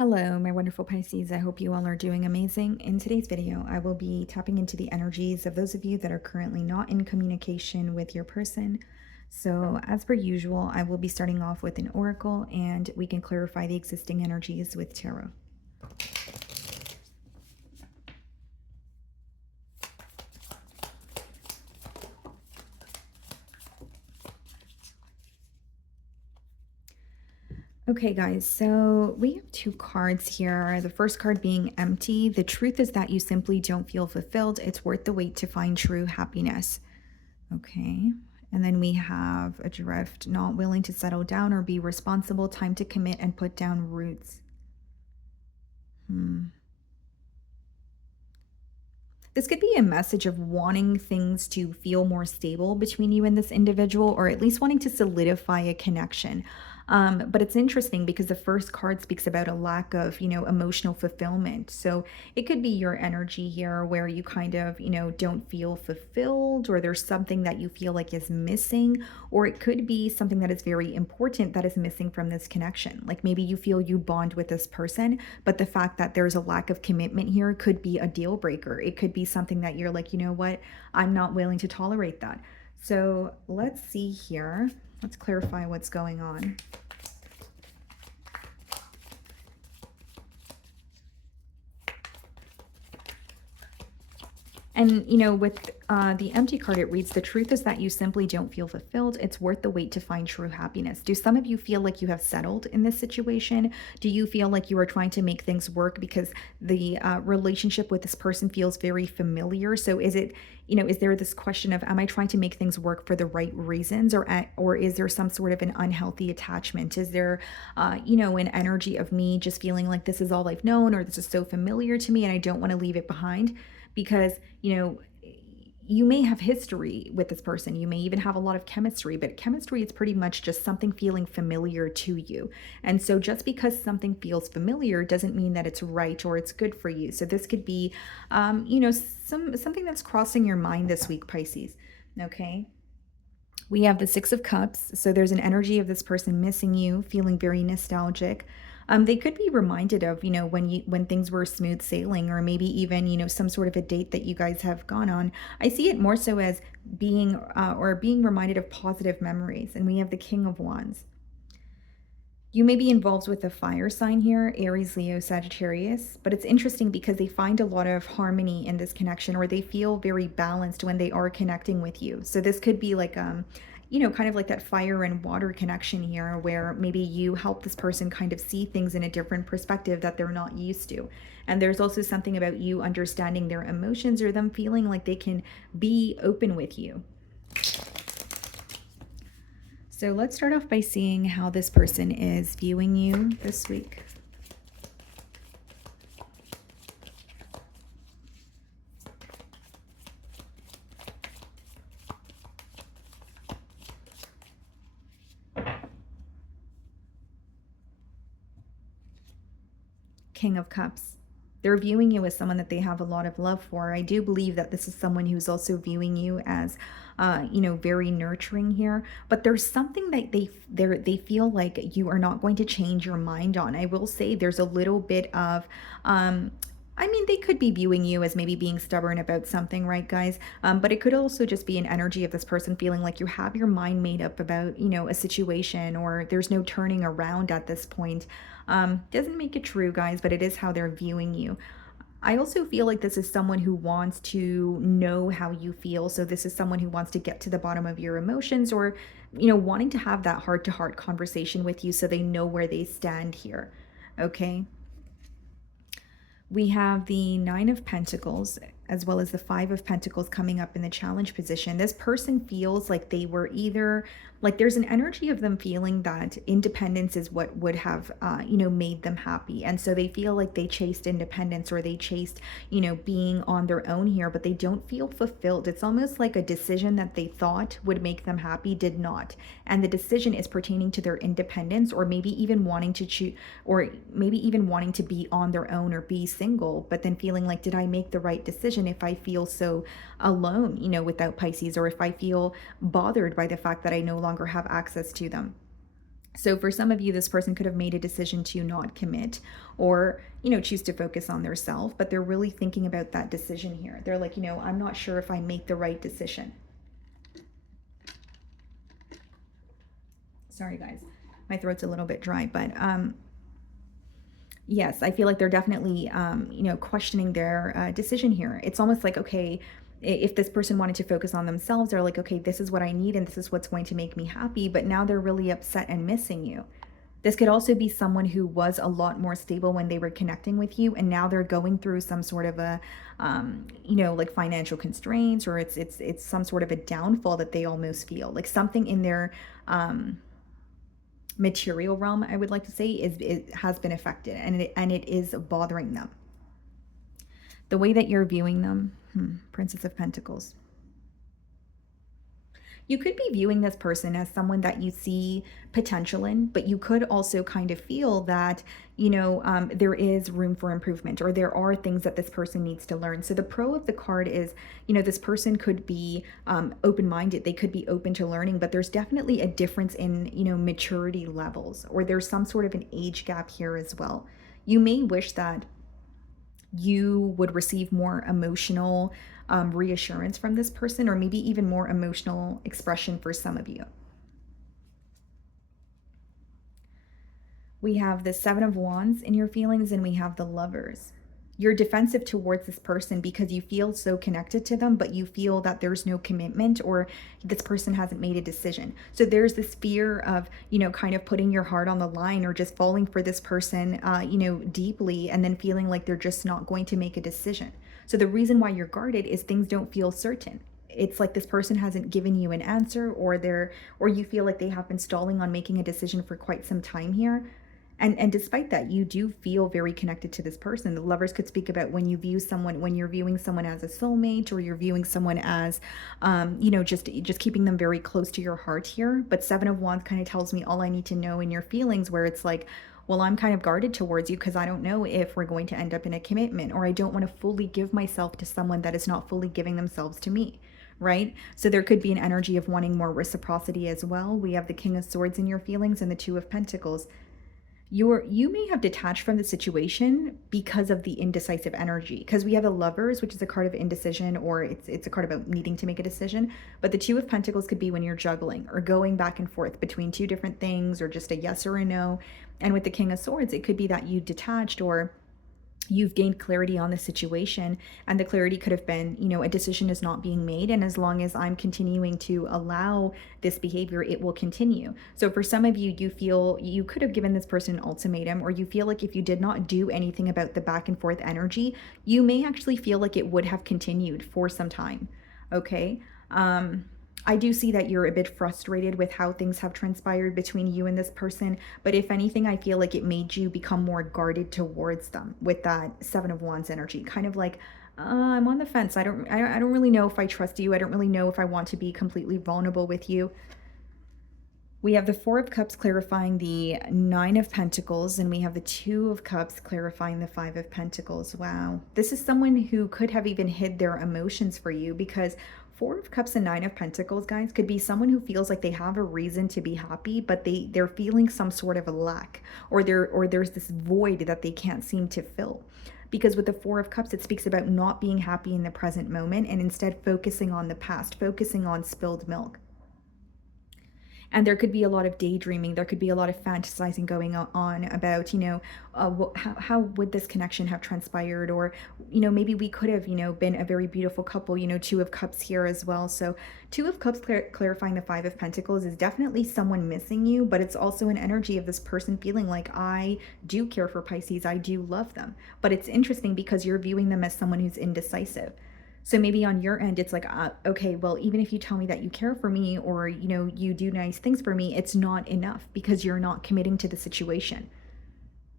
Hello, my wonderful Pisces. I hope you all are doing amazing. In today's video, I will be tapping into the energies of those of you that are currently not in communication with your person. So, as per usual, I will be starting off with an oracle and we can clarify the existing energies with tarot. Okay, guys, so we have two cards here. The first card being empty. The truth is that you simply don't feel fulfilled. It's worth the wait to find true happiness. Okay. And then we have adrift, not willing to settle down or be responsible, time to commit and put down roots. This could be a message of wanting things to feel more stable between you and this individual, or at least wanting to solidify a connection. But it's interesting because the first card speaks about a lack of, emotional fulfillment. So it could be your energy here where you kind of, don't feel fulfilled, or there's something that you feel like is missing, or it could be something that is very important that is missing from this connection. Like maybe you feel you bond with this person, but the fact that there's a lack of commitment here could be a deal breaker. It could be something that you're like, you know what, I'm not willing to tolerate that. So let's see here. Let's clarify what's going on. And, with the empty card, it reads, the truth is that you simply don't feel fulfilled. It's worth the wait to find true happiness. Do some of you feel like you have settled in this situation? Do you feel like you are trying to make things work because the relationship with this person feels very familiar? So is it, is there this question of, am I trying to make things work for the right reasons, or is there some sort of an unhealthy attachment? Is there, an energy of me just feeling like this is all I've known, or this is so familiar to me and I don't want to leave it behind? Because, you may have history with this person. You may even have a lot of chemistry, but chemistry is pretty much just something feeling familiar to you. And so just because something feels familiar doesn't mean that it's right or it's good for you. So this could be, something that's crossing your mind this week, Pisces. Okay. We have the Six of Cups. So there's an energy of this person missing you, feeling very nostalgic. They could be reminded of, when things were smooth sailing, or maybe even, some sort of a date that you guys have gone on. I see it more so as being reminded of positive memories. And we have the King of Wands. You may be involved with a fire sign here, Aries, Leo, Sagittarius, but it's interesting because they find a lot of harmony in this connection, or they feel very balanced when they are connecting with you. So this could be like, kind of like that fire and water connection here, where maybe you help this person kind of see things in a different perspective that they're not used to. And there's also something about you understanding their emotions, or them feeling like they can be open with you. So let's start off by seeing how this person is viewing you this week. King of Cups. They're viewing you as someone that they have a lot of love for. I do believe that this is someone who's also viewing you as, very nurturing here. But there's something that they feel like you are not going to change your mind on. I will say there's a little bit of, they could be viewing you as maybe being stubborn about something, right, guys? But it could also just be an energy of this person feeling like you have your mind made up about, a situation, or there's no turning around at this point. Doesn't make it true, guys, but it is how they're viewing you. I also feel like this is someone who wants to know how you feel. So this is someone who wants to get to the bottom of your emotions, or, wanting to have that heart-to-heart conversation with you so they know where they stand here. Okay. We have the Nine of Pentacles, as well as the Five of Pentacles coming up in the challenge position. This person feels like they were either, like there's an energy of them feeling that independence is what would have, made them happy. And so they feel like they chased independence, or they chased, being on their own here, but they don't feel fulfilled. It's almost like a decision that they thought would make them happy did not. And the decision is pertaining to their independence, or maybe even wanting to choose, or maybe even wanting to be on their own or be single, but then feeling like, did I make the right decision if I feel so alone, without Pisces, or if I feel bothered by the fact that I no longer have access to them? So for some of you, this person could have made a decision to not commit or, choose to focus on their self, but they're really thinking about that decision here. They're like, I'm not sure if I make the right decision. Sorry, guys. My throat's a little bit dry, but yes, I feel like they're definitely, questioning their decision here. It's almost like, okay, if this person wanted to focus on themselves, they're like, okay, this is what I need and this is what's going to make me happy. But now they're really upset and missing you. This could also be someone who was a lot more stable when they were connecting with you, and now they're going through some sort of a, like financial constraints, or it's some sort of a downfall that they almost feel like something in their material realm, I would like to say, it has been affected, and it is bothering them. The way that you're viewing them, Princess of Pentacles. You could be viewing this person as someone that you see potential in, but you could also kind of feel that, there is room for improvement, or there are things that this person needs to learn. So the pro of the card is, this person could be open-minded. They could be open to learning, but there's definitely a difference in, maturity levels, or there's some sort of an age gap here as well. You may wish that you would receive more emotional reassurance from this person, or maybe even more emotional expression for some of you. We have the Seven of Wands in your feelings, and we have the Lovers. You're defensive towards this person because you feel so connected to them, but you feel that there's no commitment, or this person hasn't made a decision. So there's this fear of, kind of putting your heart on the line, or just falling for this person, deeply, and then feeling like they're just not going to make a decision. So the reason why you're guarded is things don't feel certain. It's like this person hasn't given you an answer, or you feel like they have been stalling on making a decision for quite some time here. And despite that, you do feel very connected to this person. The Lovers could speak about when you're viewing someone as a soulmate, or you're viewing someone as, just keeping them very close to your heart here. But Seven of Wands kind of tells me all I need to know in your feelings, where it's like, well, I'm kind of guarded towards you because I don't know if we're going to end up in a commitment, or I don't want to fully give myself to someone that is not fully giving themselves to me. Right? So there could be an energy of wanting more reciprocity as well. We have the King of Swords in your feelings and the Two of Pentacles. You may have detached from the situation because of the indecisive energy, because we have the Lovers, which is a card of indecision, or it's a card about needing to make a decision. But the Two of Pentacles could be when you're juggling or going back and forth between two different things, or just a yes or a no. And with the King of Swords, it could be that you detached, or you've gained clarity on the situation, and the clarity could have been, a decision is not being made, and as long as I'm continuing to allow this behavior, it will continue. So for some of you, you feel you could have given this person an ultimatum, or you feel like if you did not do anything about the back and forth energy, you may actually feel like it would have continued for some time. Okay. I do see that you're a bit frustrated with how things have transpired between you and this person, but if anything, I feel like it made you become more guarded towards them with that Seven of Wands energy. Kind of like, I'm on the fence. I don't really know if I trust you. I don't really know if I want to be completely vulnerable with you. We have the Four of Cups clarifying the Nine of Pentacles, and we have the Two of Cups clarifying the Five of Pentacles. Wow. This is someone who could have even hid their emotions for you, because Four of Cups and Nine of Pentacles, guys, could be someone who feels like they have a reason to be happy, but they're feeling some sort of a lack, or there's this void that they can't seem to fill. Because with the Four of Cups, it speaks about not being happy in the present moment, and instead focusing on the past, focusing on spilled milk. And there could be a lot of daydreaming. There could be a lot of fantasizing going on about, how would this connection have transpired? Or, maybe we could have, been a very beautiful couple, Two of Cups here as well. So Two of Cups clarifying the Five of Pentacles is definitely someone missing you, but it's also an energy of this person feeling like, I do care for Pisces. I do love them. But it's interesting because you're viewing them as someone who's indecisive. So maybe on your end, it's like, okay, well, even if you tell me that you care for me, or, you do nice things for me, it's not enough because you're not committing to the situation,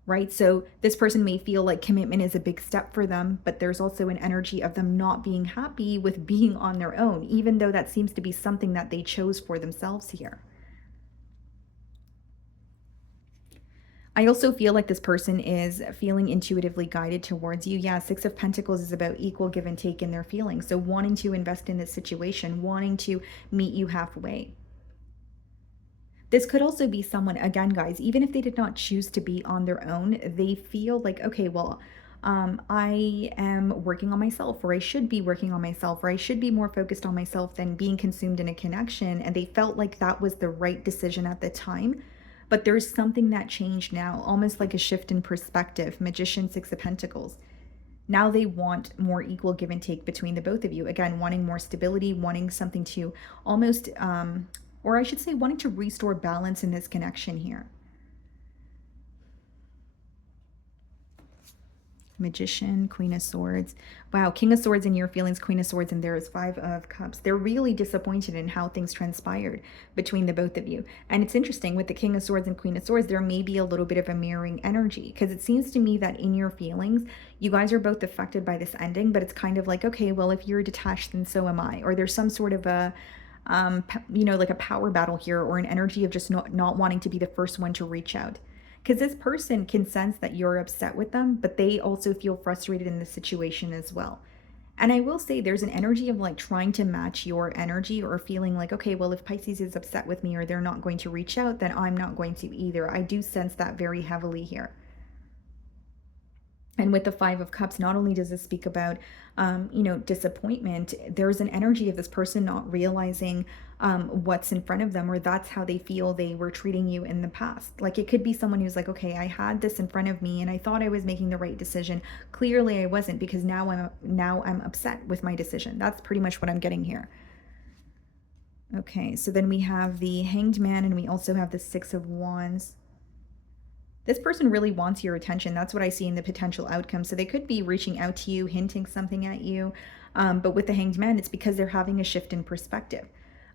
right? So this person may feel like commitment is a big step for them, but there's also an energy of them not being happy with being on their own, even though that seems to be something that they chose for themselves here. I also feel like this person is feeling intuitively guided towards you. Yeah, Six of Pentacles is about equal give and take in their feelings. So wanting to invest in this situation, wanting to meet you halfway. This could also be someone, again, guys, even if they did not choose to be on their own, they feel like, okay, well, I am working on myself, or I should be working on myself, or I should be more focused on myself than being consumed in a connection. And they felt like that was the right decision at the time. But there's something that changed now, almost like a shift in perspective. Magician, Six of Pentacles. Now they want more equal give and take between the both of you. Again, wanting more stability, wanting something to almost, or I should say, wanting to restore balance in this connection here. Magician, Queen of Swords. Wow, King of Swords in your feelings, Queen of Swords in theirs, Five of Cups. They're really disappointed in how things transpired between the both of you. And it's interesting, with the King of Swords and Queen of Swords, there may be a little bit of a mirroring energy, because it seems to me that in your feelings, you guys are both affected by this ending, but it's kind of like, okay, well, if you're detached, then so am I. Or there's some sort of a, like a power battle here, or an energy of just not wanting to be the first one to reach out. Because this person can sense that you're upset with them, but they also feel frustrated in the situation as well. And I will say there's an energy of like trying to match your energy, or feeling like, okay, well, if Pisces is upset with me or they're not going to reach out, then I'm not going to either. I do sense that very heavily here. And with the Five of Cups, not only does this speak about, disappointment, there's an energy of this person not realizing what's in front of them, or that's how they feel they were treating you in the past. Like, it could be someone who's like, okay, I had this in front of me and I thought I was making the right decision. Clearly I wasn't, because now I'm upset with my decision. That's pretty much what I'm getting here. Okay, so then we have the Hanged Man, and we also have the Six of Wands. This person really wants your attention. That's what I see in the potential outcome. So they could be reaching out to you, hinting something at you. But with the Hanged Man, it's because they're having a shift in perspective.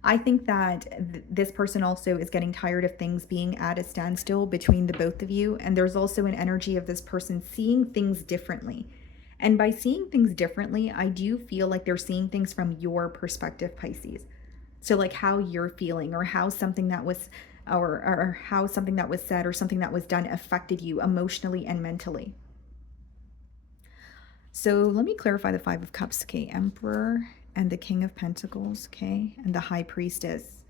I think that this person also is getting tired of things being at a standstill between the both of you. And there's also an energy of this person seeing things differently. And by seeing things differently, I do feel like they're seeing things from your perspective, Pisces. So like how you're feeling, or how something that was, or how something that was said or something that was done affected you emotionally and mentally. So let me clarify the Five of Cups. Okay, Emperor and the King of Pentacles. Okay, and the High Priestess.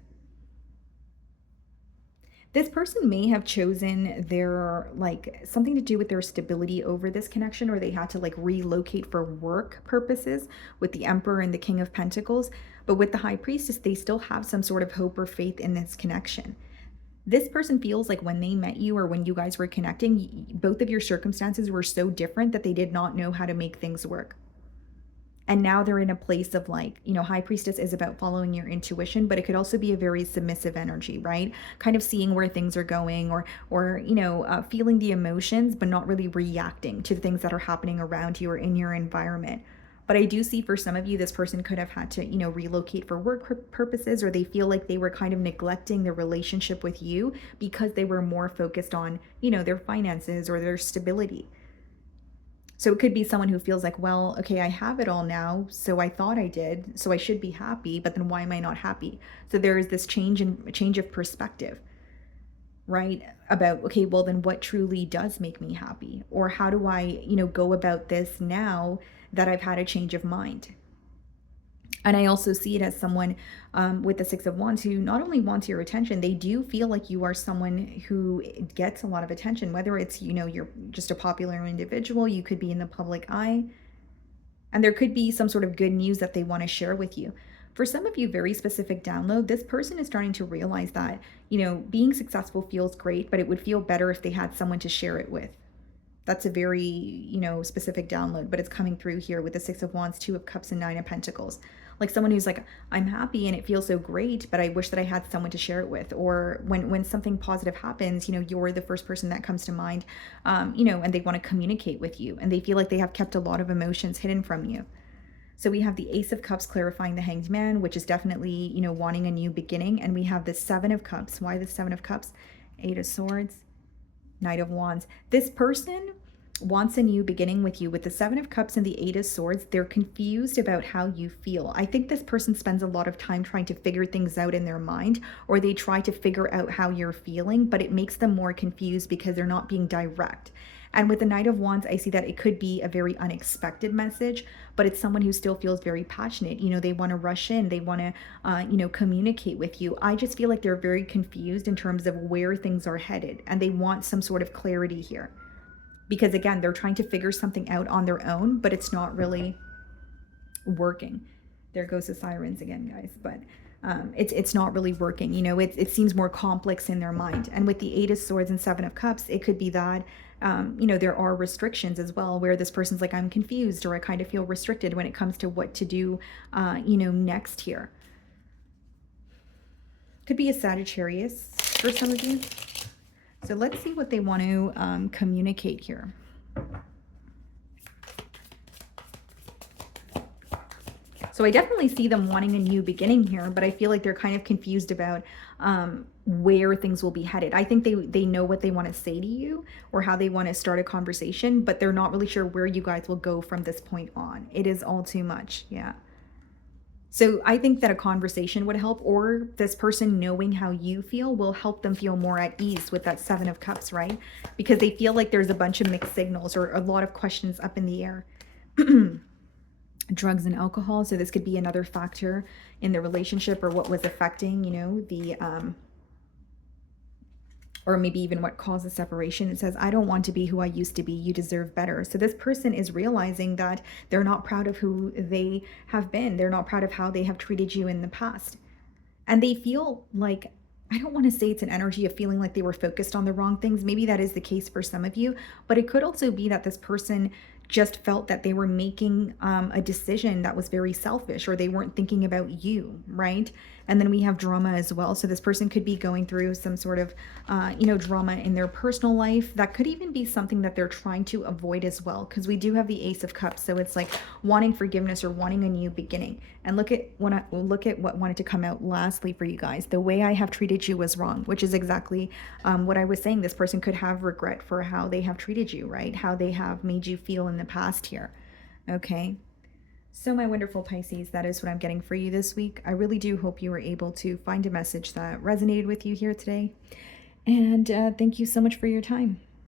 This person may have chosen their, like, something to do with their stability over this connection, or they had to like relocate for work purposes with the Emperor and the King of Pentacles. But with the High Priestess, they still have some sort of hope or faith in this connection. This person feels like when they met you, or when you guys were connecting, both of your circumstances were so different that they did not know how to make things work. And now they're in a place of like, High Priestess is about following your intuition, but it could also be a very submissive energy, right? Kind of seeing where things are going, or feeling the emotions, but not really reacting to the things that are happening around you or in your environment. But I do see for some of you, this person could have had to, relocate for work purposes, or they feel like they were kind of neglecting their relationship with you because they were more focused on, their finances or their stability. So it could be someone who feels like, well, okay, I have it all now, so I thought I did, so I should be happy, but then why am I not happy? So there is this change of perspective, right? About, okay, well then what truly does make me happy? Or how do I, go about this now that I've had a change of mind? And I also see it as someone with the Six of Wands who not only wants your attention, they do feel like you are someone who gets a lot of attention, whether it's, you're just a popular individual, you could be in the public eye, and there could be some sort of good news that they want to share with you. For some of you, very specific download, this person is starting to realize that, being successful feels great, but it would feel better if they had someone to share it with. That's a very, specific download, but it's coming through here with the Six of Wands, Two of Cups, and Nine of Pentacles. Like someone who's like, I'm happy and it feels so great, but I wish that I had someone to share it with. Or when something positive happens, you're the first person that comes to mind, and they want to communicate with you, and they feel like they have kept a lot of emotions hidden from you. So we have the Ace of Cups clarifying the Hanged Man, which is definitely, wanting a new beginning. And we have the Seven of Cups. Why the Seven of Cups? Eight of Swords, Knight of Wands. This person wants a new beginning with you. With the Seven of Cups and the Eight of Swords, they're confused about how you feel. I think this person spends a lot of time trying to figure things out in their mind, or they try to figure out how you're feeling, but it makes them more confused because they're not being direct. And with the Knight of Wands, I see that it could be a very unexpected message, but it's someone who still feels very passionate. You know, they want to rush in, they want to, communicate with you. I just feel like they're very confused in terms of where things are headed, and they want some sort of clarity here. Because again, they're trying to figure something out on their own, but it's not really working. There goes the sirens again, guys. But it's not really working. You know, it seems more complex in their mind. And with the Eight of Swords and Seven of Cups, it could be that, there are restrictions as well, where this person's like, I'm confused, or I kind of feel restricted when it comes to what to do, next here. Could be a Sagittarius for some of you. So let's see what they want to communicate here. So I definitely see them wanting a new beginning here, but I feel like they're kind of confused about where things will be headed. I think they know what they want to say to you or how they want to start a conversation, but they're not really sure where you guys will go from this point on. It is all too much. Yeah. So I think that a conversation would help, or this person knowing how you feel will help them feel more at ease with that Seven of Cups, right? Because they feel like there's a bunch of mixed signals or a lot of questions up in the air. Drugs and alcohol. So this could be another factor in the relationship, or what was affecting, or maybe even what caused the separation. It says, I don't want to be who I used to be. You deserve better. So this person is realizing that they're not proud of who they have been. They're not proud of how they have treated you in the past. And they feel like, I don't want to say it's an energy of feeling like they were focused on the wrong things. Maybe that is the case for some of you, but it could also be that this person just felt that they were making a decision that was very selfish, or they weren't thinking about you, right? And then we have drama as well. So this person could be going through some sort of, drama in their personal life. That could even be something that they're trying to avoid as well, because we do have the Ace of Cups. So it's like wanting forgiveness or wanting a new beginning. And look at what wanted to come out lastly for you guys. The way I have treated you was wrong, which is exactly what I was saying. This person could have regret for how they have treated you, right? How they have made you feel in the past here. Okay. So my wonderful Pisces, that is what I'm getting for you this week. I really do hope you were able to find a message that resonated with you here today. And thank you so much for your time.